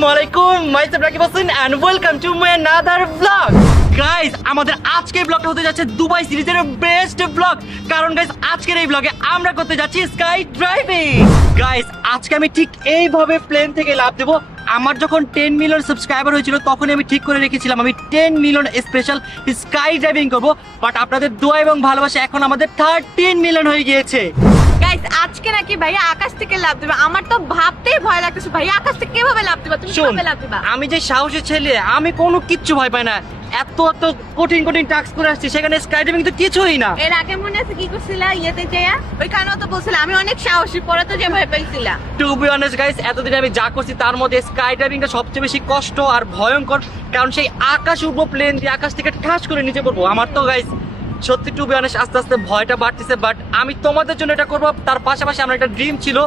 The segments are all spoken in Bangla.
আসসালামু আলাইকুম, myself Rakib Hossain and welcome to my another blog. Guys, আমাদের আজকের ব্লগটা হতে যাচ্ছে দুবাই সিরিজের বেস্ট ব্লগ। কারণ গাইস, আজকের এই ব্লগে আমরা করতে যাচ্ছি স্কাই ড্রাইভিং। গাইস, আজকে আমি ঠিক এইভাবে প্লেন থেকে লাফ দেব। আমার যখন 10 মিলিয়ন সাবস্ক্রাইবার হয়েছিল তখনই আমি ঠিক করে রেখেছিলাম আমি 10 মিলিয়ন স্পেশাল স্কাই ড্রাইভিং করব। বাট আপনাদের দোয়া এবং ভালোবাসা এখন আমাদের 13 মিলিয়ন হয়ে গিয়েছে। গাইস, আজকে নাকি ভাইয়া আকাশ থেকে লাফ দিবে। আমার তো ভাবতেই ভয় লাগতেছে, ভাইয়া আকাশ থেকে কিভাবে লাফ দিবা? তুমি কিভাবে লাফ দিবা? আমি যে সাহসী ছেলে, আমি কোনো কিচ্ছু ভয় পাই না। এত কঠিন কঠিন টাস্ক করে আসছি, সেখানে স্কাই ড্রাইভিং তো কিছুই না। এর আগে মনে আছে কি করছিলা ইয়েতে যায়া? ওইখানেও তো বলছিলা আমি অনেক সাহসী, পরে তো যে ভয় পাইছিলা। টু বি অনেস্ট গাইস, এতদিন আমি যা করছি তার মধ্যে স্কাই ড্রাইভিংটা সবচেয়ে বেশি কষ্ট আর ভয়ঙ্কর। কারণ সেই আকাশ উঠবো, প্লেন দিয়ে আকাশ থেকে ঠাস করে নিচে পড়বো। আমার তো গাইস সত্যি টু বি অনেস্ট আস্তে আস্তে ভয়টা বাড়তেছে। বাট আমি তোমাদের জন্য এটা করবো। তার পাশাপাশি আমার একটা ড্রিম ছিল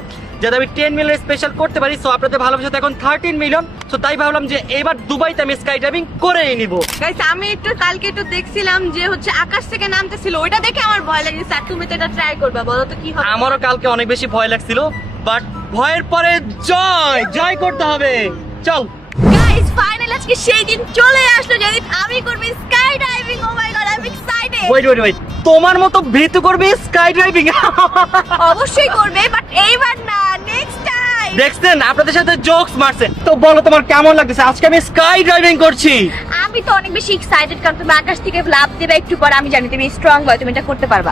যাতে আমি 10 মিলিয়ন স্পেশাল করতে পারি। সো আপনাদের ভালোবাসাতে এখন 13 মিলিয়ন। সো তাই ভাবলাম যে এবার দুবাইতে আমি স্কাই ড্রাইভিং করেই নিব। গাইস, আমি কালকে একটু দেখছিলাম যে হচ্ছে আকাশ থেকে নামতেছিল, ওইটা দেখে আমার ভয় লাগছে। আর তুমি তো এটা ট্রাই করবা, বলো তো কি হবে? আমারও কালকে অনেক বেশি ভয় লাগছিল, বাট ভয়ের পরে জয় করতে হবে। চল গাইস, ফাইনালি আজকে সেই দিন চলে আসলো যেদিন আমি করব sky driving. Oh my god, I am excited. Wait, তোমার মতো ভীতু করবে স্কাই ড্রাইভিং? অবশ্যই করবে, বাট এইবার না, নেক্সট টাইম। দেখছেন, আপনাদের সাথে জোকস মারছে। তো বলো তোমার কেমন লাগতেছে? আজকে আমি স্কাই ড্রাইভিং করছি। আমি তো অনেক বেশি এক্সাইটেড, কারণ তুমি আকাশ থেকে লাফ দেবে একটু পরে। আমি জানি তুমি স্ট্রং বয়, তুমি এটা করতে পারবা।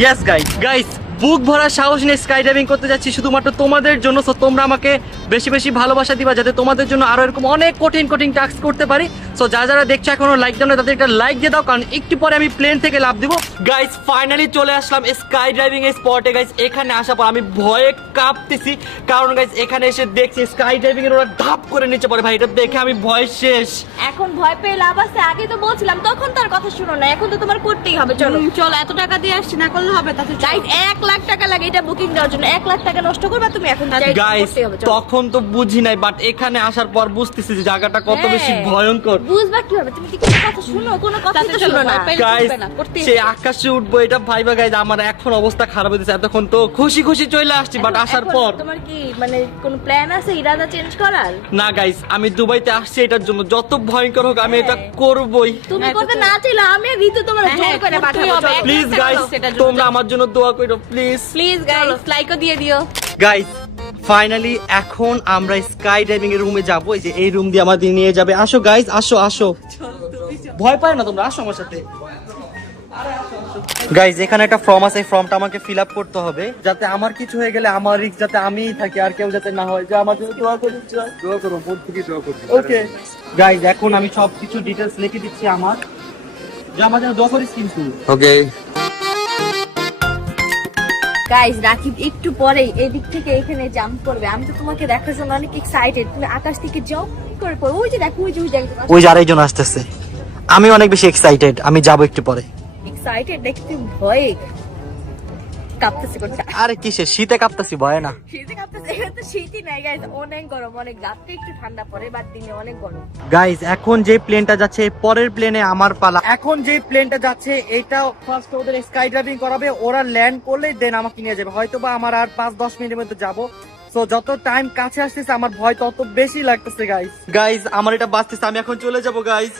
ইয়েস গাইস, বুক ভরা সাহস নিয়ে স্কাই ড্রাইভিং করতে যাচ্ছি শুধুমাত্র তোমাদের জন্য। সো তোমরা আমাকে বেশি বেশি ভালোবাসা দিবা যাতে তোমাদের জন্য আরো এরকম অনেক কঠিন কঠিন টাস্ক করতে পারি। সো যারা দেখছো এখনো লাইক দাও না, তাদের একটা লাইক দিয়ে দাও, কারণ একটু পরে আমি প্লেন থেকে লাফ দিব। গাইস, ফাইনালি চলে আসলাম স্কাই ড্রাইভিং এর স্পটে। গাইস, এখানে আসার পর আমি ভয়ে কাঁপতেছি, কারণ গাইস এখানে এসে দেখছি স্কাই ড্রাইভিং এর ওরা ধাপ করে নিচে পড়ে। ভাই, এটা দেখে আমি ভয় শেষ। এখন ভয় পেয়ে লাভ আছে? আগে তো বলছিলাম, তখন তার কথা শুনো না। এখন তো তোমার করতেই হবে। চলো চলো, এত টাকা দিয়ে আসছি, না করলে হবে? তাতে গাইস 1 লাখ টাকা লাগে এটা বুকিং দেওয়ার জন্য। 1 লাখ টাকা নষ্ট করবা তুমি এখন? গাইস, তখন তো বুঝি নাই, বাট এখানে আসার পর বুঝতেছি যে জায়গাটা কত বেশি ভয়ঙ্কর। বুঝবা কি হবে? তুমি কি কোনো কথা শুনো? কোনো কথা তো শুনো না। গাইস, সে আকাশে উঠবো এটা ভাইবা। গাইস, আমার এখন অবস্থা খারাপ হয়েছে। এতক্ষণ তো খুশি খুশি চলে আসছি, বাট আসার পর তোমার কি মানে কোনো প্ল্যান আছে ইরাদা চেঞ্জ করার? না গাইস, আমি দুবাইতে আসছি এটার জন্য। যত ভয়ঙ্কর হোক আমি এটা করবই। তুমি করতে না চাইলে আমি ঋতু তোমার জোর করে পাঠাবো। প্লিজ গাইস, তোমরা আমার জন্য দোয়া করো প্লিজ। প্লিজ গাইস, লাইকও দিয়ে দিও। গাইস, ফাইনালি এখন আমরা স্কাই ড্রাইভিং এর রুমে যাবো। এই যে এই রুম দিয়ে আমাদের নিয়ে যাবে। আসো গাইস, আসো। ভয় পায় না তোমরা, আসো আমার সাথে। গাইস, এখানে একটা ফর্ম আছে, ফর্মটা আমাকে ফিল আপ করতে হবে যাতে আমার কিছু হয়ে গেলে আমার রিস্ক যাতে আমিই থাকি, আর কেউ যাতে না হয়। যে আমার জন্য দোয়া করো, মন থেকে দোয়া করো। ওকে গাইস, এখন আমি সবকিছু ডিটেইলস লিখে দিচ্ছি আমার, যে আমার জন্য দোয়া করিস কিন্তু। ওকে গাইস, রাকিব একটু পরেই এদিক থেকে এখানে জাম্প করবে। আমি তো তোমাকে দেখার জন্য অনেক এক্সাইটেড। তুমি আকাশ থেকে জাম্প করে পড়ো। ওই যে দেখো, ওই যে ওই যে আরেকজন আসতেছে। আমি অনেক বেশি এক্সাইটেড, আমি যাবো একটু পরে। এক্সাইটেড দেখতে ভয়ে কাঁপতেছে কোনটা? আরে কিসে, শীতে কাঁপতাছি, ভয় না। শীতে কাঁপতেছে? এখানে তো শীতই নাই গাইস, অনেক গরম। অনেক রাতে একটু ঠান্ডা পড়ে, বাট দিনে অনেক গরম। গাইস, এখন যে প্লেনটা যাচ্ছে পরের প্লেনে আমার পালা। এখন যে প্লেনটা যাচ্ছে এটা ফার্স্ট ওদের স্কাই ড্রাইভিং করাবে। ওরা ল্যান্ড করলে দেন আমাকে নিয়ে যাবে। হয়তোবা আমার আর 5-10 মিনিটের মধ্যে যাবো। সো যত টাইম কাছে আসতেছে আমার ভয় তত বেশি লাগতেছে। গাইস আমার এটা বাঁচতেছে, আমি এখন চলে যাবো গাইস।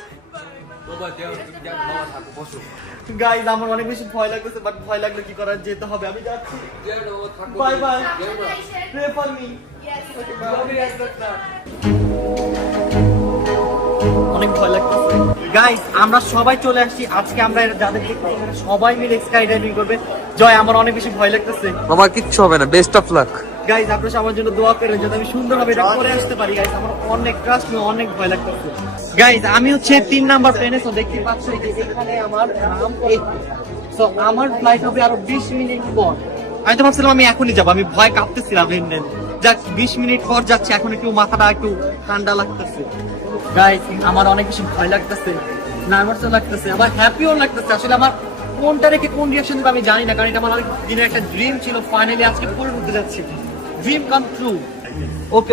গাইস, আমার অনেক বেশি ভয় লাগতেছে, বাট ভয় লাগলে কি করার, যেতে হবে। আমি যাচ্ছি। Bye bye, pray for me. অনেক ভয় লাগতেছে। গাইস, আমরা সবাই চলে আসছি। আজকে আমরা যাদের সবাই মিলে স্কাই ড্রাইভিং করবে। জয়, আমার অনেক বেশি ভয় লাগতেছে। বাবা, কিচ্ছু হবে না, বেস্ট অফ লাক। গাইস, আপনারা আমার জন্য দোয়া করেন যাতে আমি সুন্দরভাবে এটা করে আসতে পারি। গাইস, আমার অনেক ট্রাস্ট নিয়ে অনেক ভয় লাগতেছে। গাইস, আমি হচ্ছে 3 নাম্বার প্লেনে। তো দেখতে পাচ্ছ এখানে আমার নাম। সো আমার ফ্লাইট হবে আরো 20 মিনিট পর। আমি তো ভাবছিলাম আমি এখনই যাবো, আমি ভয় কাঁপতেছিলাম। যাক, 20 মিনিট পর যাচ্ছে। এখন একটু মাথাটা একটু ঠান্ডা লাগতেছে। গাইস, আমার অনেক বেশি ভয় লাগতেছে, নার্ভাসও লাগতেছে, আবার হ্যাপিও লাগতেছে। আসলে আমার কোনটা রেখে কোন রিঅ্যাকশন দেব আমি জানি না, কারণ এটা আমার অনেক দিনের একটা ড্রিম ছিল। ফাইনালি আজকে পূরণ হতে যাচ্ছে। Dream come true. Okay.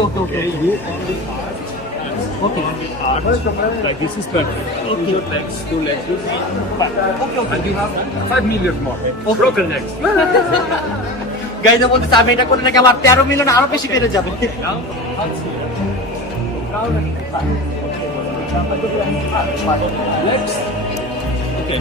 Okay. Like this is 20. Okay. Your legs, 2 legs, back. Okay. And you have 5 million more. Broken legs. Guys বলতেছে আমি এটা করে নাকি আমার 13 মিলিয়ন আরো বেশি বেড়ে যাবে। Now, Legs. Okay.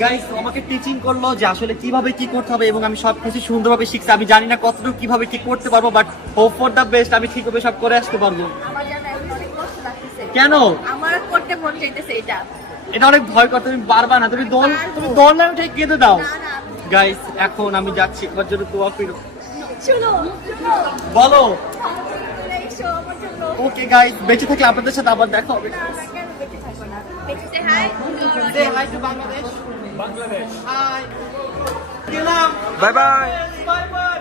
গাইস আমাকে টিচিং করলো যে আসলে কিভাবে কি করতে হবে এবং আমি সবকিছু সুন্দরভাবে শিখছি। আমি জানি না কতটুকু কিভাবে কি করতে পারবো, but hope for the best, আমি ঠিকভাবে সব করে আসতে পারবো। আমার জানা এখন অনেক কষ্ট লাগতেছে। কেন? আমার করতে মন চাইতেছে এটা। এটা অনেক ভয় কর, তুমি পারবা না, তুমি দল না উঠে কেঁদে দাও। না না গাইস এখন আমি যাচ্ছি, এবার জন্য দোয়া করো। শুনো বলো। এসো আমার জন্য। ওকে গাইস, বেঁচে থাকলে আপনাদের সাথে আবার দেখা হবে। না, কেন বেঁচে থাকবো না? বেঁচে say hi? Say hi to Bangladesh. Bangladesh. Hi. গেলাম। Bye bye. Bye bye.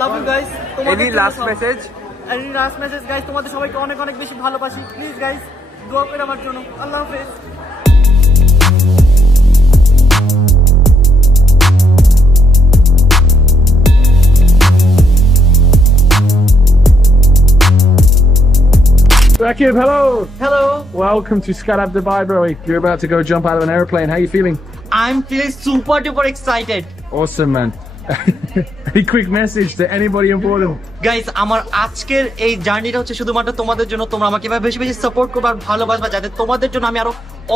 Love you guys. Any last message? Any last message guys? তোমাদের সবাইকে অনেক অনেক বেশি ভালোবাসি। প্লিজ গাইস দোয়া করে আমার জন্য। আল্লাহ হাফেজ। Rakib, hello. Hello. Welcome to Skydive Dubai, bro. You're about to go jump out of an airplane. How you feeling? I'm feeling super duper excited. Awesome, man. Any quick message to anybody important? Guys আমার আজকের এই জার্নিটা হচ্ছে শুধুমাত্র তোমাদের জন্য। তোমরা আমাকে এভাবে বেশি বেশি সাপোর্ট করবে আর ভালোবাসবা, যাতে তোমাদের জন্য আমি আরো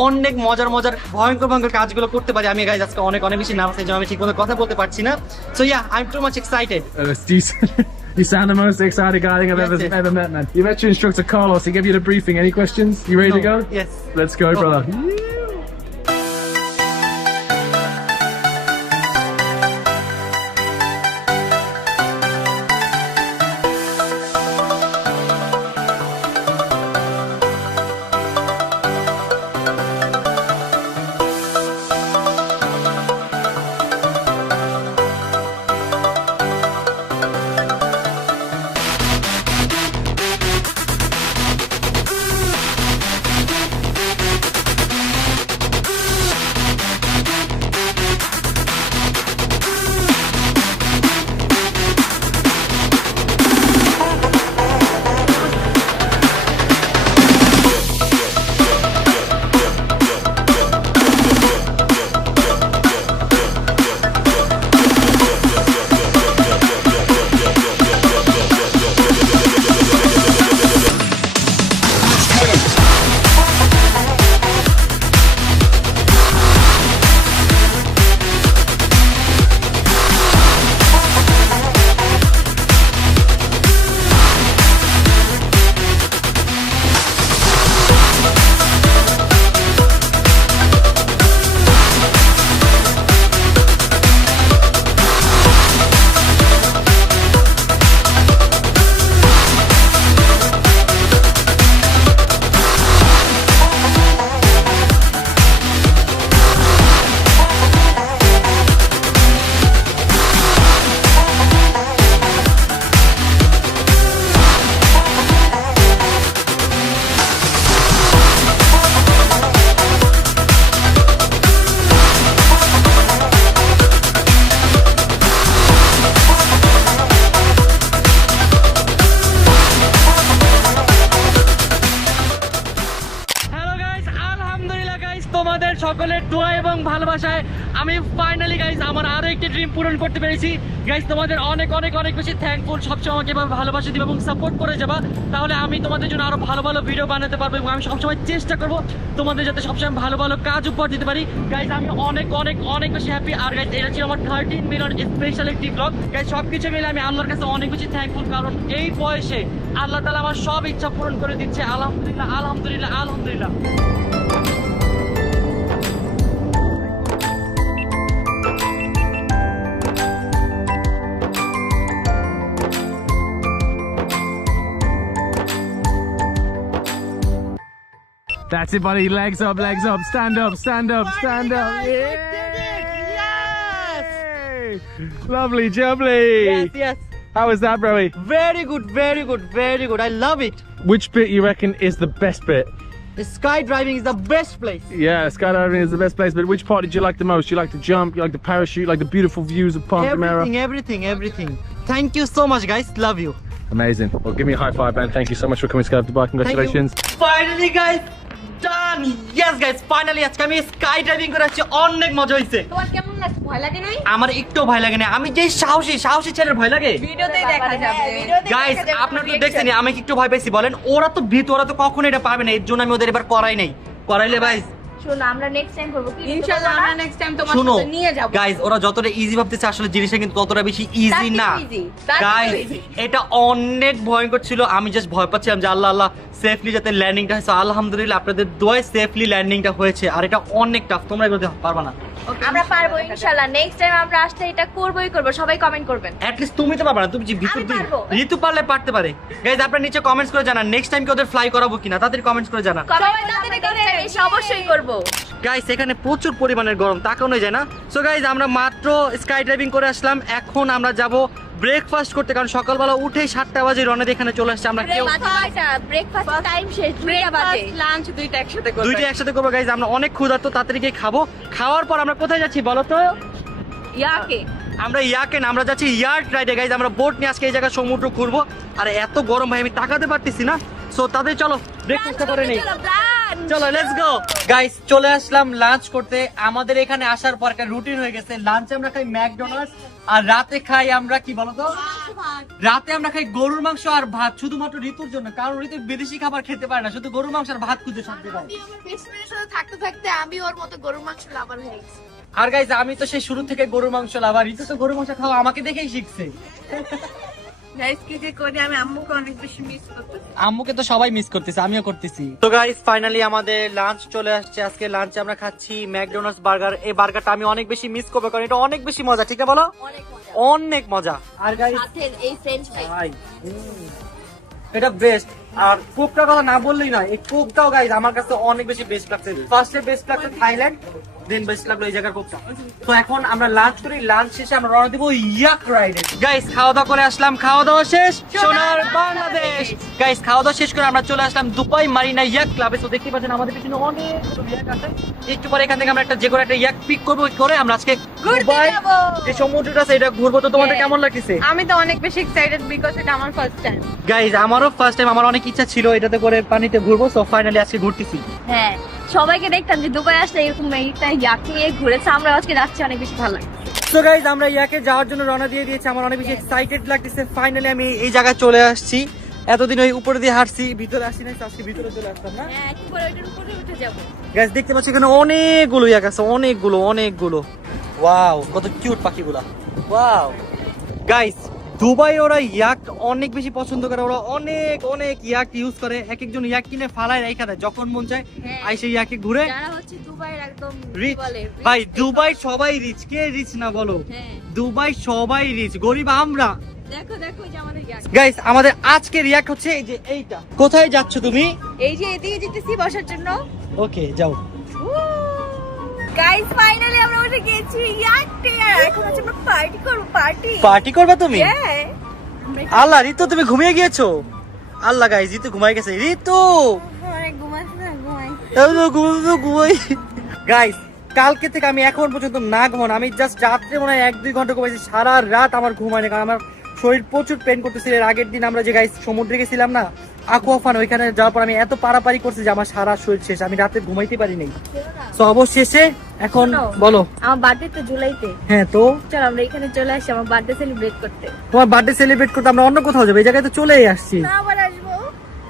অনেক মজার মজার ভয়ঙ্কর ভয়ঙ্কর কাজগুলো করতে পারি। আমি গাইস আজকে অনেক অনেক বেশি নার্ভাস, এই জন্য আমি ঠিকমতো কথা বলতে পারছি না। So yeah, I am too much excited. You sound the most excited guy I think I've Yes. ever met, man. You met your instructor Carlos. He gave you the briefing. Any questions? You ready to go? Yes. Let's go, brother. তোমাদের সকলের দোয়া এবং ভালোবাসায় আমি ফাইনালি গাইস আমার আরো একটি ড্রিম পূরণ করতে পেরেছি। গাইস তোমাদের অনেক অনেক অনেক বেশি থ্যাঙ্কফুল, সবসময় আমাকে এভাবে ভালোবাসা দিবে এবং সাপোর্ট করে যাবা, তাহলে আমি তোমাদের জন্য আরো ভালো ভালো ভিডিও বানাতে পারবো এবং আমি সবসময় চেষ্টা করবো তোমাদের যাতে সবসময় ভালো ভালো কাজ উপহার দিতে পারি। গাইস আমি অনেক অনেক অনেক বেশি হ্যাপি। আর গাইস এটা ছিল আমার 13 মিলিয়ন স্পেশাল একটি ব্লগ। গাইস সবকিছু মিলে আমি আল্লাহর কাছে অনেক বেশি থ্যাঙ্কফুল, কারণ এই বয়সে আল্লাহ তাআলা আমার সব ইচ্ছা পূরণ করে দিচ্ছে। আলহামদুলিল্লাহ আলহামদুলিল্লাহ আলহামদুলিল্লাহ। That's it, buddy. Legs up, stand up, stand up, stand up. Yes! Lovely, jubbly. Yes, yes. How was that, Broey? Very good, very good, very good. I love it. Which bit you reckon is the best bit? The skydiving is the best place. Yeah, skydiving is the best place, but which part did you like the most? You like the jump, you like the parachute, like the beautiful views of Palm Jumeirah? Everything. Thank you so much, guys. Love you. Amazing. Well, give me a high five, man. Thank you so much for coming to Skydive Dubai. Congratulations. Finally, guys. Done. Yes guys, finally আজকে আমি স্কাই ড্রাইভিং করে আসছি, অনেক মজা হয়েছে। তোমার কেমন লাগছে, ভয় লাগে নাই? আমার একটু ভয় লাগে না, আমি যে সাহসী ছেলের ভয় লাগে। ভিডিওতেই দেখা যাবে। গাইস আপনারা তো দেখছেন আমি কি একটু ভয় পাইছি বলেন? ওরা তো ভীত, ওরা তো কখনো এটা পারবে না, এর জন্য আমি ওদের এবার করাই নাই। করাইলে ভাই শোনো, আমরা নেক্সট টাইম করব কি? ইনশাআল্লাহ আমরা নেক্সট টাইম তোমার শুনো সাথে নিয়ে যাব। গাইস, ওরা যতটা ইজি ভাবতেছে আসলে জিনিসটা কিন্তু ততটা বেশি ইজি না গাইস। এটা অনেক ভয়ঙ্কর ছিল, আমি জাস্ট ভয় পাচ্ছিলাম যে আল্লাহ সেফলি যাতে ল্যান্ডিংটা হয়েছে। আলহামদুলিল্লাহ আপনাদের দোয়ায় সেফলি ল্যান্ডিংটা হয়েছে। আর এটা অনেক টাফ, তোমরা এগুলো পারবা না। আমরা পারবো ইনশাআল্লাহ। নেক্সট টাইম আমরা আসলে এটা করবই করব, সবাই কমেন্ট করবেন। অ্যাট লিস্ট তুমি তো পারবা না, তুমি যে ভিতর আমি দিয়ে পারবো। ঋতু পারলে পারতে পারে। গাইস আপনারা নিচে কমেন্টস করে জানান নেক্সট টাইম কি ওদের ফ্লাই করাবো কিনা, তাদের কমেন্টস করে জানান। সবাই তাড়াতাড়ি করে এসে অবশ্যই করব। গাইস এখানে প্রচুর পরিমাণের গরম, তাকানো যায় না। সো গাইস আমরা মাত্র স্কাই ড্রাইভিং করে আসলাম, এখন আমরা যাব ব্রেকফাস্ট করতে, কারণ সকালবেলা উঠেই 7টা বাজে রনে এখানে চলে আসছে। আমরা কেউ ব্রেকফাস্ট টাইম শেষ, 2টা বাজে। লাঞ্চ দুইটা একসাথে করব। দুইটা একসাথে করবো গাইস। আমরা অনেক ক্ষুধার্ত, তাড়াতাড়ি গিয়ে খাবো। খাওয়ার পর আমরা কোথায় যাচ্ছি বলো তো? ইয়াকে আমরা ইয়াকে না, আমরা যাচ্ছি ইয়ার্ড রাইডে গাইস। আমরা বোট নিয়ে আজকে এই জায়গায় সমুদ্র ঘুরবো। আর এত গরম ভাই আমি তাকাতে পারতেছি না। সো তাদের চলো ব্রেকফাস্ট করে নেই, চলো লেটস গো গাইস। চলে আসলাম লাঞ্চ করতে। আমাদের এখানে আসার পর একটা রুটিন হয়ে গেছে, লাঞ্চে আমরা খাই ম্যাকডোনাল্ডস, আর রাতে খাই আমরা কি বলতো, রাতে আমরা খাই গরুর মাংস আর ভাত, শুধুমাত্র ঋতুর জন্য, কারণ ঋতু বিদেশি খাবার খেতে পারে না, শুধু গরুর মাংস আর ভাত খুঁজে শান্তি পায়। থাকতে থাকতে আমি ওর মতো গরুর মাংস লাভার হয়ে গেছি। আর গাইস আমি তো সেই শুরু থেকে গরুর মাংস লাভার, ঋতু তো গরুর মাংস খাওয়া আমাকে দেখেই শিখছে। গাইস কি যে করি, আমি আম্মুকে অনেক বেশি মিস করতেছি। আম্মুকে তো সবাই মিস করতেছে, আমিও করতেছি। তো গাইস ফাইনালি আমাদের লাঞ্চ চলে আসছে। আজকে লাঞ্চে আমরা খাচ্ছি ম্যাকডোনাল্ডস বার্গার। এই বার্গারটা আমি অনেক বেশি মিস করবো, কারণ এটা অনেক বেশি মজা, ঠিক না বলো? অনেক মজা। অনেক মজা। আর গাইস সাথে এই ফ্রেঞ্চ ফ্রাই ভাই এটা বেস্ট। আর কোকটার কথা না বললেই না, এই কোকটাও গাইস আমার কাছে অনেক বেশি বেস্ট লাগছে। ফার্স্টে বেস্ট লাগছে থাইল্যান্ড, দেন বেস্ট লাগলো এই জায়গার কোকটা। তো এখন আমরা লাঞ্চ করি, লাঞ্চ শেষে আমরা রওনা দেবো ইয়াক রাইডে। গাইস খাওয়া দাওয়া করে আসলাম, খাওয়া দাওয়া শেষ, সোনার বাংলাদেশ। গাইস খাওয়া দাওয়া শেষ করে আমরা চলে আসলাম দুবাই মারিনা ইয়াক ক্লাবে। তো দেখতে পাচ্ছেন আমাদের পিছনে অনেক ইয়াক আছে। একটু পরে এখান থেকে আমরা একটা যে কোনো একটা ইয়াক পিক করবো, করে আমরা আজকে দুবাই যে সমুদ্রটা আছে এটা ঘুরবো। তো তোমাদের কেমন লাগতেছে? আমি তো অনেক বেশি এক্সাইটেড বিকজ এটা আমার ফার্স্ট টাইম। গাইস আমারও ফার্স্ট টাইম, আমার অনেক ইচ্ছা ছিল এটাতে করে পানিতে ঘুরবো। সো ফাইনালি আজকে ঘুরতেছি। হ্যাঁ, সবাইকে দেখতাম যে দুবাই আসলে এরকম একটা ইয়াক নিয়ে ঘুরেছে, আমরা আজকে যাচ্ছি, অনেক বেশি ভালো লাগে। সো গাইস আমরা ইয়াকে যাওয়ার জন্য রওনা দিয়ে দিয়েছি, আমার অনেক বেশি এক্সাইটেড লাগতেছে। ফাইনালি আমি এই জায়গায় চলে আসছি। এতদিন ওই উপরে দিয়ে হাঁটছি, ভিতরে আসি নাই, তো আজকে ভিতরে চলে আসলাম না। হ্যাঁ, একটু পরে ওইটার উপরে উঠে যাবো। গাইস দেখতে পাচ্ছি এখানে অনেকগুলো ইয়াক আছে, অনেকগুলো। ওয়াও কত কিউট পাখিগুলা, ওয়াও। গাইস দুবাই ওরা ইয়াক অনেক বেশি পছন্দ করে, ওরা অনেক ইয়াক ইউজ করে। এক একজন ইয়াক কিনে ফালায় রেখে দেয়, যখন মন চায় আইসে ইয়াকে ঘুরে। যারা হচ্ছে দুবাইয়ের একদম রিচ বলে ভাই, দুবাই সবাই রিচ, কে রিচ না বলো? হ্যাঁ, দুবাই সবাই রিচ, গরিব আমরা। দেখো দেখো যে আমাদের ইয়াক। গাইস আমাদের আজকে রিয়াক্ট হচ্ছে এই যে এইটা। কোথায় যাচ্ছ তুমি? এই যে এদিকে যেতেছি বসার জন্য। ওকে যাও। গাইস ফাইনালি আমরা উঠে গেছি ইয়াকতে, আর এখন হচ্ছে আমরা পার্টি করব। পার্টি করবে তুমি? হ্যাঁ, আল্লাহ ঋতু তুমি ঘুমিয়ে গিয়েছো? আল্লাহ গাইস ঋতু ঘুমাই গেছে। ঋতু অনেক ঘুমাচ্ছি না, ঘুমাই। গাইস কালকে থেকে আমি এখন পর্যন্ত না ঘুমানো, আমি জাস্ট রাত্রে মনে হয় 1-2 ঘন্টা ঘুমাইছি, সারা রাত আমার ঘুম হয়নি, কারণ আমার শরীর প্রচুর পেন করতেছিল। এর আগের দিন আমরা যে গাইস সমুদ্রে গেছিলাম না আকুয়াফান, ওইখানে যাওয়ার পর আমি এত পারাপারি করছি যে আমার সারা শরীর শেষ, আমি রাতে ঘুমাইতে পারি নাই। তো অবশেষে এখন বলো। আমার বার্থডে তো জুলাইতে। হ্যাঁ তো চল আমরা এখানে চলে আসি আমার বার্থডে সেলিব্রেট করতে। তোমার বার্থডে সেলিব্রেট করতে আমরা অন্য কোথাও যাবো, এই জায়গায় তো চলেই আসছি। না আবার আসবো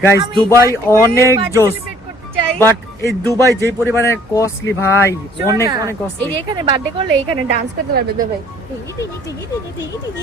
গাইস আমি দুবাই ইয়াকতে অনেক birthday জোস, celebrate করতে চাই। বাট এই দুবাই যে পরিমাণে কস্টলি ভাই, অনেক এই কস্টলি। যে এখানে বার্থডে করলে এখানে ডান্স করতে পারবে দুবাই।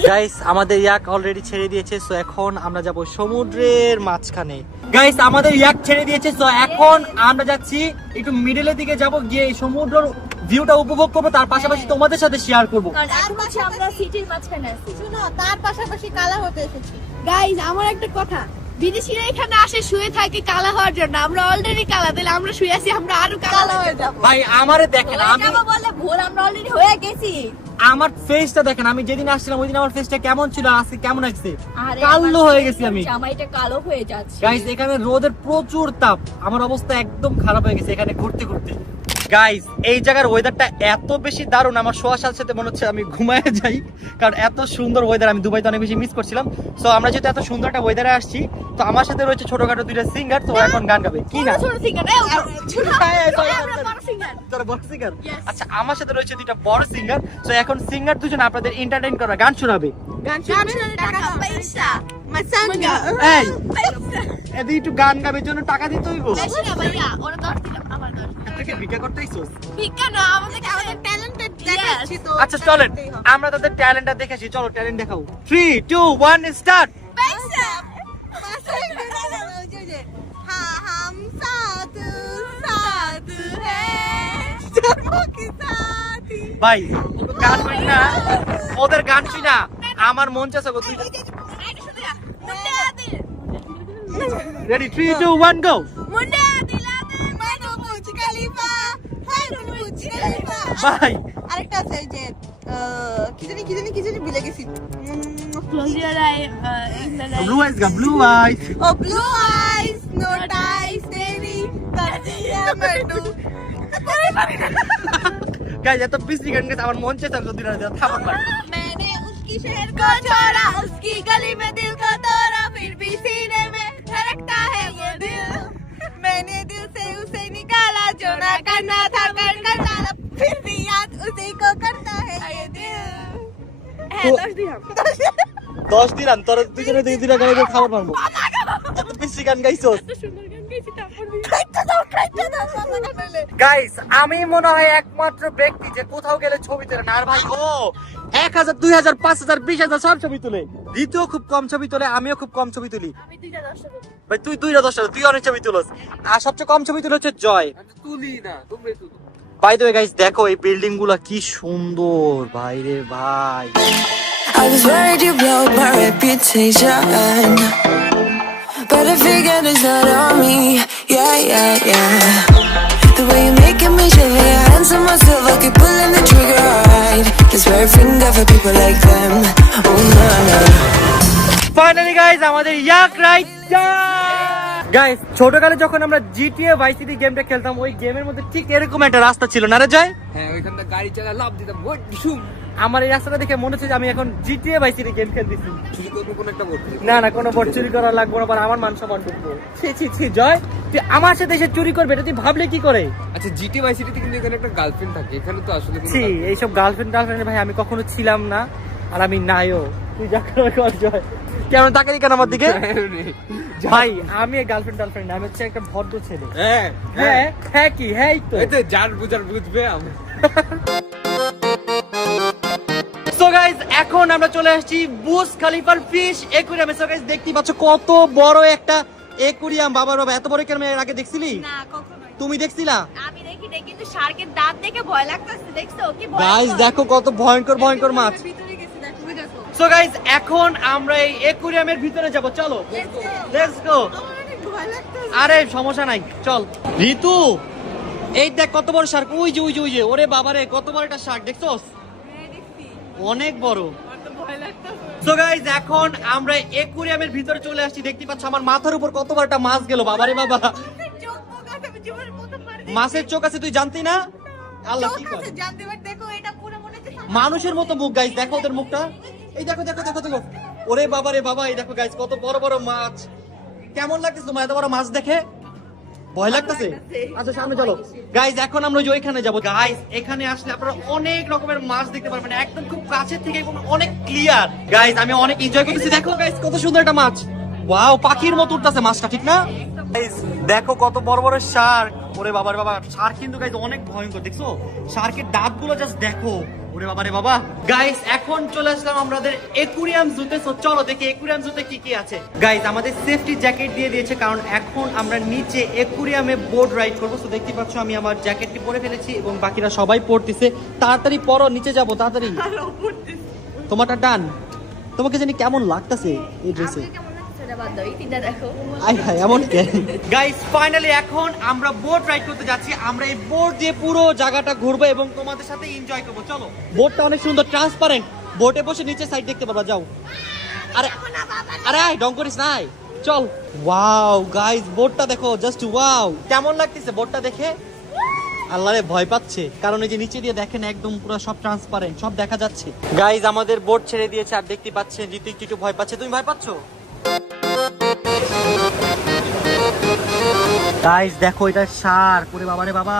গাইস আমাদের ইয়াক অলরেডি ছেড়ে দিয়েছে, সো এখন আমরা যাব সমুদ্রের মাঝখানে। গাইস আমাদের ইয়াক ছেড়ে দিয়েছে, সো এখন আমরা যাচ্ছি একটু মিডলের দিকে যাব, গিয়ে এই সমুদ্রের ভিউটা উপভোগ করবো, তার পাশাপাশি তোমাদের সাথে শেয়ার করবো। কারণ এখন হচ্ছে আমরা সিটির মাঝখানে আছি। শুনো, তার পাশাপাশি কালা হতে এসেছি। গাইস আমার একটা কথা, বিদেশিরা এখানে আসে শুয়ে থাকে কালা হওয়ার জন্য, আমরা অলরেডি কালা, তাহলে আমরা শুয়ে আছি, আমরা আরো কালা হয়ে যাব। ভাই আমারে দেখেন, আমি বললে ভুল, আমরা অলরেডি হয়ে গেছি। আমার ফেসটা দেখেন, আমি যেদিন আসছিলাম ওই দিন আমার ফেসটা কেমন ছিল, আর আজকে কেমন আসছে, আরে কালো হয়ে গেছি আমি। জামাইটা কালো হয়ে যাচ্ছে। গাইস এখানে রোদের প্রচুর তাপ, আমার অবস্থা একদম খারাপ হয়ে গেছে এখানে ঘুরতে ঘুরতে। গাইস এই জায়গার ওয়েদারটা এত বেশি দারুণ, আমার শোয়ার সাথে সাথে মনে হচ্ছে আমি ঘুমায় যাই, কারণ এত সুন্দর ওয়েদার। আমি দুবাইতে অনেক বেশি মিস করছিলাম। সো আমরা যেহেতু এত সুন্দর একটা ওয়েদারে আসছি, তো আমার সাথে রয়েছে ছোটখাটো দুইটা সিঙ্গার, তো এখন গান গাবে। কি না ছোট সিঙ্গার তোরা বড় সিঙ্গার? আচ্ছা, আমার সাথে রয়েছে দুইটা বড় সিঙ্গার। সো এখন সিঙ্গার দুজন আপনাদের এন্টারটেইন করবে, গান শোনাবে। গান শুনলে টাকা পয়সা মাসাঙ্গা এই এদি একটু গান গাবের জন্য টাকা দিতে হইব? বেশি না ভাইয়া, ওরা 10 দিলাম, আমার 10। তুই ভিক্ষা করতে আইছস? ভিক্ষা না, আমাদের ট্যালেন্টেড দেখাচ্ছি তো। আচ্ছা চলেন আমরা তাদের ট্যালেন্টটা দেখেছি, চলো ট্যালেন্ট দেখাও। 3 2 1 স্টার্ট। পয়সা মাসাঙ্গা हाँ हम साथ साथ हैं जन्मों के साथी। ভাই গান শুনি না, ওদের গান শুনি না, আমার মন চাচ্ছে গো। তুই রেডি? 3 2 1 গো। मुंडे दिला दे मानो बुर्ज खलीफा है बुर्ज खलीफा। ভাই আরেকটা আছে যে কি জানি ভুলে গেছি। Close your eye in the night. Blue eyes গা, blue eyes. Oh blue eyes, no ties, baby. Kadiya manu. Guys এত বিসি গান গাইছে, আমার মন চাচ্ছে গো দুইটা থাপড় মার। मैंने उसकी शहर को छोड़ा, उसकी गली में दिल को तोड़ा, फिर भी सीने में धड़कता है ये दिल। मैंने दिल से उसे निकाला, जो ना करना था कर डाला, फिर भी याद उसी को करता है ये दिल। है 10 दिन हम 10 দিন তোর দুজনে দুই দুইটা গান গাইতে থাপড় মারবো। এত বিসি গান গাইছস। সুন্দর গান গাইছি তারপর খাইতে দাও সাদা গান। গাইস আমি মনে হয় একমাত্র ব্যক্তি যে কোথাও গেলে ছবি তোলে না। আর ভাই ও 1000 2000 5000 20000 সব ছবি তুলে। ঋতুও খুব কম ছবি তোলে, আমিও খুব কম ছবি তুলি। আমি 210 টাকা ভাই তুই 210 তুই অনেক ছবি তুলস। আর সবচেয়ে কম ছবি তুলে হচ্ছে জয়। তুলি না, তোমরাই তুলো। বাই দ্য ওয়ে গাইস দেখো এই বিল্ডিং গুলা কি সুন্দর ভাই রে ভাই। I was worried you blow my reputation, but I figured it's not on me. Yeah. The way you're making me shiver, your hands on myself, I keep pulling the trigger. Right, this red finger for people like them. Oh no. Finally guys আমাদের ইয়াক রাইট গাইস, ছোটকালে যখন আমরা জিটিএ ভাইস সিটি গেমটা খেলতাম, ওই গেমের মধ্যে ঠিক এরকম একটা রাস্তা ছিল না রে জয়? হ্যাঁ, ওইখান থেকে গাড়ি চালা লাভ দিতাম, ওই শুম আমার এই রাস্তাটা দেখে মনে হচ্ছে যে আমি এখন জিটিএ ভাইস সিটি গেম খেলতেছি। চুরি করবো কোন একটা করতে। না কোনো বোট চুরি করা লাগবে না, পর আমার মান সম্মান ঢুকবো। ছি জয়, তুই আমার সাথে এসে চুরি করবে, এটা তুই ভাবলে কি করে? আচ্ছা, জিটি ভাই সিটিতে কিন্তু এখানে একটা গার্লফ্রেন্ড থাকে, এখানে তো আসলে কোনো ছি girlfriend- এইসব গার্লফ্রেন্ড ভাই আমি কখনো ছিলাম না, আর আমি নাইও। তুই যা কর জয়। কেমন তাকালি কেন আমার দিকে? ভাই আমি গার্লফ্রেন্ড না, আমি হচ্ছে একটা ভদ্র ছেলে। হ্যাঁ কি হ্যাঁ তো এই তো যার বুঝার বুঝবে। সো গাইস এখন আমরা চলে আসছি বুর্জ খলিফার ফিশ অ্যাকুয়ারিয়ামে। সো গাইস দেখতে পাচ্ছ কত বড় একটা অ্যাকুয়ারিয়াম। বাবা এত বড় কেন এর আগে দেখছিলি? না কখনোই। তুমি দেখছিলা? আমি দেখি কিন্তু শার্কের দাঁত দেখে ভয় লাগতেছে। দেখছো কি ভয়? গাইস দেখো কত ভয়ঙ্কর মাছ। ভিতরে গেছি দেখো বুঝাছো। সো গাইস এখন আমরা এই অ্যাকুয়ারিয়ামের ভিতরে যাব, চলো লেটস গো। আরে সমস্যা নাই, চল। ঋতু এই দেখ কত বড় শার্ক, ওই যে ওরে বাবারে কত বড় একটা শার্ক দেখছস? অনেক বড়। সো গাইস এখন আমরা অ্যাকুয়ারিয়ামের ভিতরে চলে আসছি। দেখতে পাচ্ছ আমার মাথার উপর কত বড় একটা মাছ গেল, বাবারে বাবা। মাছের চোখ আছে তুই জানতি না? আল্লাহ কি করে জানতে পার। দেখো এটা পুরো মনে হচ্ছে মানুষের মতো মুখ। গাইস দেখো ওদের মুখটা, এই দেখো ওরে বাবারে বাবা। এই দেখো গাইস কত বড় বড় মাছ। কেমন লাগতেছে তোমার এত বড় মাছ দেখে? ভয় লাগতেছে? আচ্ছা সামনে চলো গাইস, এখন আমরা ওইখানে যাবো। গাইস এখানে আসলে আপনারা অনেক রকমের মাছ দেখতে পারবেন, একদম খুব কাছে থেকে এবং অনেক ক্লিয়ার। গাইস আমি অনেক এনজয় করতেছি। দেখো গাইস কত সুন্দর একটা মাছ, ওয়াও পাখির মতো উঠতেছে মাছটা, ঠিক না? গাইস দেখো কত বড় বড় শার্ক। ওরে বাবারে বাবা, শার্ক কিন্তু গাইস অনেক ভয়ঙ্কর। দেখছো শার্কের দাঁতগুলো জাস্ট দেখো, ওরে বাবারে বাবা। গাইস এখন চলে আসলাম আমাদের অ্যাকুয়ারিয়াম জুতে। সো চলো দেখি অ্যাকুয়ারিয়াম জুতে কি আছে। গাইস আমাদের সেফটি জ্যাকেট দিয়ে দিয়েছে, কারণ এখন আমরা নিচে অ্যাকুয়ারিয়ামে বোট রাইড করবো। তো দেখতে পাচ্ছ আমি আমার জ্যাকেটটি পরে ফেলেছি এবং বাকিরা সবাই পরতেছে। তাড়াতাড়ি পরো, নিচে যাবো তাড়াতাড়ি। তোমারটা ডান। তোমাকে জানি কেমন লাগতেছে এই ড্রেসে? গাইস ফাইনালি এখন আমরা বোট রাইড করতে যাচ্ছি। আমরা এই বোট দিয়ে পুরো জায়গাটা ঘুরবো এবং তোমাদের সাথে এনজয় করবো। চলো, বোটটা অনেক সুন্দর ট্রান্সপারেন্ট, বোটে বসে নিচে সাইড দেখতে পারবা। যাও। আরে ডং করিস নাই, চল। ওয়াও গাইস বোটটা দেখো, জাস্ট ওয়াও। কেমন লাগতেছে বোটটা দেখে? আল্লাহরে ভয় পাচ্ছে, কারণ এই যে নিচে দিয়ে দেখেন একদম পুরো সব ট্রান্সপারেন্ট, সব দেখা যাচ্ছে। গাইজ আমাদের বোট ছেড়ে দিয়েছে আর দেখতে পাচ্ছেন জিতু একটু ভয় পাচ্ছে। তুমি ভয় পাচ্ছো? গাইজ দেখো এটা শার্ক, ওরে বাবা রে বাবা।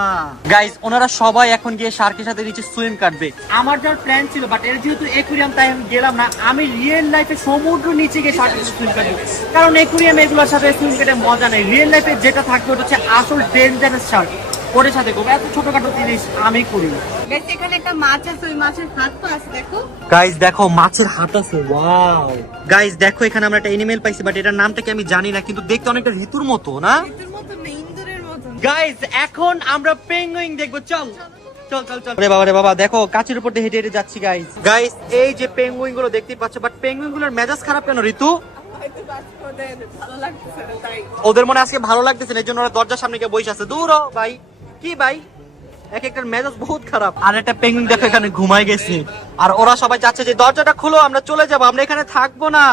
গাইজ ওনারা সবাই এখন গিয়ে শার্কের সাথে নিচে সুইম কাটবে। আমার যার প্ল্যান ছিল, বাট এর যেহেতু একুরিয়াম তাই আমি গেলাম না। আমি রিয়েল লাইফে সমুদ্র নিচে গিয়ে শার্কের সাথে সুইম কাটবো, কারণ একুরিয়াম এগুলোর সাথে সুইম কেটে মজা নেই। রিয়েল লাইফে যেটা থাকবে ওটা হচ্ছে আসল ডেঞ্জারাস শার্ক, ওদের সাথে করবো। এত ছোটখাটো জিনিস আমি করি। গাইস এখানে একটা মাছ আছে, ওই মাছের হাত তো আছে দেখো। গাইজ দেখো মাছের হাত আছে, ওয়াও। গাইজ দেখো এখানে আমরা একটা এনিমেল পাইছি, বাট এটার নামটা কি আমি জানি না, কিন্তু দেখতে অনেকটা ঋতুর মতো না? এটার মতো না, ইন্দুরের মতো। গাইজ এখন আমরা পেঙ্গুইন দেখবো, চল চল চল চল। বাবা রে বাবা, দেখো কাচের উপর দিয়ে হেঁটে হেঁটে যাচ্ছি। গাইজ এই যে পেঙ্গুইন গুলো দেখতে পাচ্ছ, বাট পেঙ্গুইন গুলোর মেজাজ খারাপ কেন ঋতু? হয়তো ওদের ভালো লাগতেছে না তাই। ওদের মনে আজকে ভালো লাগতেছে না, এই জন্য ওরা দরজার সামনে গিয়ে বসে আছে। দূর হ ভাই, কি ভাই, এক একটার মেজাজ বহুত খারাপ। আর একটা পেঙ্গুইন দেখো এখানে ঘুমায় গেছে, আর ওরা সবাই চাচ্ছে যে দরজাটা খুলো, আমরা চলে যাবো, আমরা এখানে থাকবো না।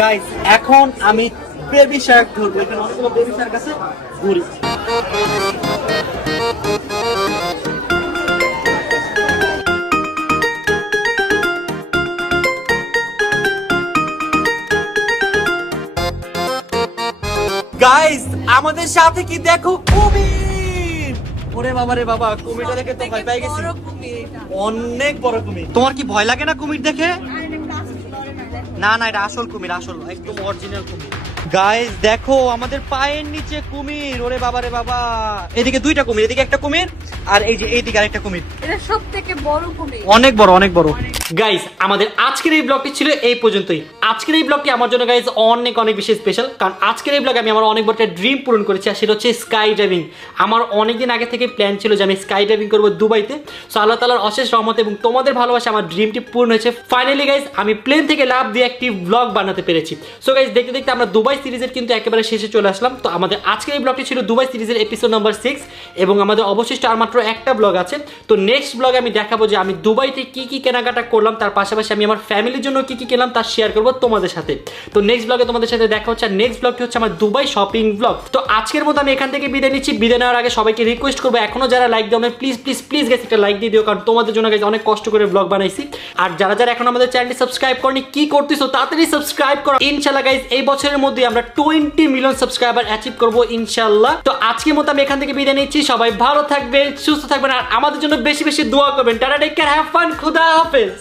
গাইজ এখন আমি বেবি শার্ক ধরবো, এখানে অনেকগুলো বেবি শার্ক আছে, ঘুরি। গাইস আমাদের সাথে কি দেখো, কুমির। ওরে বাবা রে বাবা, কুমিরটা দেখে তো ভয় পেয়ে গেছি। বড় কুমির এটা। অনেক বড় কুমির। তোমার কি ভয় লাগে না কুমির দেখে? না না, এটা আসল কুমির, আসল একদম অরিজিনাল কুমির। গাইস দেখো আমাদের পায়ের নিচে কুমির, ওরে বাবা রে বাবা। এদিকে দুইটা কুমির, এদিকে একটা কুমির, আর এই যে এইদিকে আরেকটা কুমির। এটা সবথেকে বড় কুমির। অনেক বড়, অনেক বড়। গাইস আমাদের আজকের এই ব্লগটি ছিল এই পর্যন্তই। আজকের এই ব্লগটি আমার জন্য গাইস অনেক অনেক বেশি স্পেশাল, কারণ আজকের এই ব্লগে আমি আমার অনেক বড় একটা ড্রিম পূরণ করেছি, আর সেটা হচ্ছে স্কাই ডাইভিং। আমার অনেকদিন আগে থেকে প্ল্যান ছিল যে আমি স্কাই ডাইভিং করবো দুবাইতে। সো আল্লাহ তাআলার অশেষ রহমত এবং তোমাদের ভালোবাসা আমার ড্রিমটি পূর্ণ হয়েছে। ফাইনালি গাইস আমি প্লেন থেকে লাফ দিয়ে একটি ব্লগ বানাতে পেরেছি। সো গাইস দেখতে দেখতে আমরা দুবাই সিরিজের কিন্তু একেবারে শেষে চলে আসলাম। তো আমাদের আজকের এই ব্লগটি ছিল দুবাই সিরিজের এপিসোড নাম্বার 6, এবং আমাদের অবশিষ্ট আর মাত্র একটা ব্লগ আছে। তো নেক্সট ব্লগে আমি দেখাবো যে আমি দুবাইতে কি কি কেনাকাটা করলাম, তার পাশাপাশি আমি আমার ফ্যামিলির জন্য কি কি কিনলাম তা শেয়ার করবো তোমাদের সাথে। তো নেক্সট ব্লগে তোমাদের সাথে দেখা হচ্ছে, আর নেক্সট ব্লগটি হচ্ছে আমার দুবাই শপিং ব্লগ। তো আজকের মতো আমি এখান থেকে বিদায় নিচ্ছি। বিদায় নেওয়ার আগে সবাইকে রিকোয়েস্ট করবো, এখনো যারা লাইক দাও প্লিজ প্লিজ প্লিজ গাইস একটা লাইক দিয়ে দিও, কারণ তোমাদের জন্য গাইস অনেক কষ্ট করে ব্লগ বানাইছি। আর যারা যারা এখন আমাদের চ্যানেলটি সাবস্ক্রাইব করনি, কি করতেছো, তাড়াতাড়ি সাবস্ক্রাইব করো। ইনশাআল্লাহ গাইস এই বছরের মধ্যে আমরা 20 মিলিয়ন সাবস্ক্রাইবার অ্যাচিভ করবো ইনশাআল্লাহ। তো আজকের মতো আমি এখান থেকে বিদায় নিচ্ছি। সবাই ভালো থাকবেন, সুস্থ থাকবেন, আর আমাদের জন্য বেশি বেশি দোয়া করবেন। Ta-ta, take care, have fun, খুদা হাফেজ।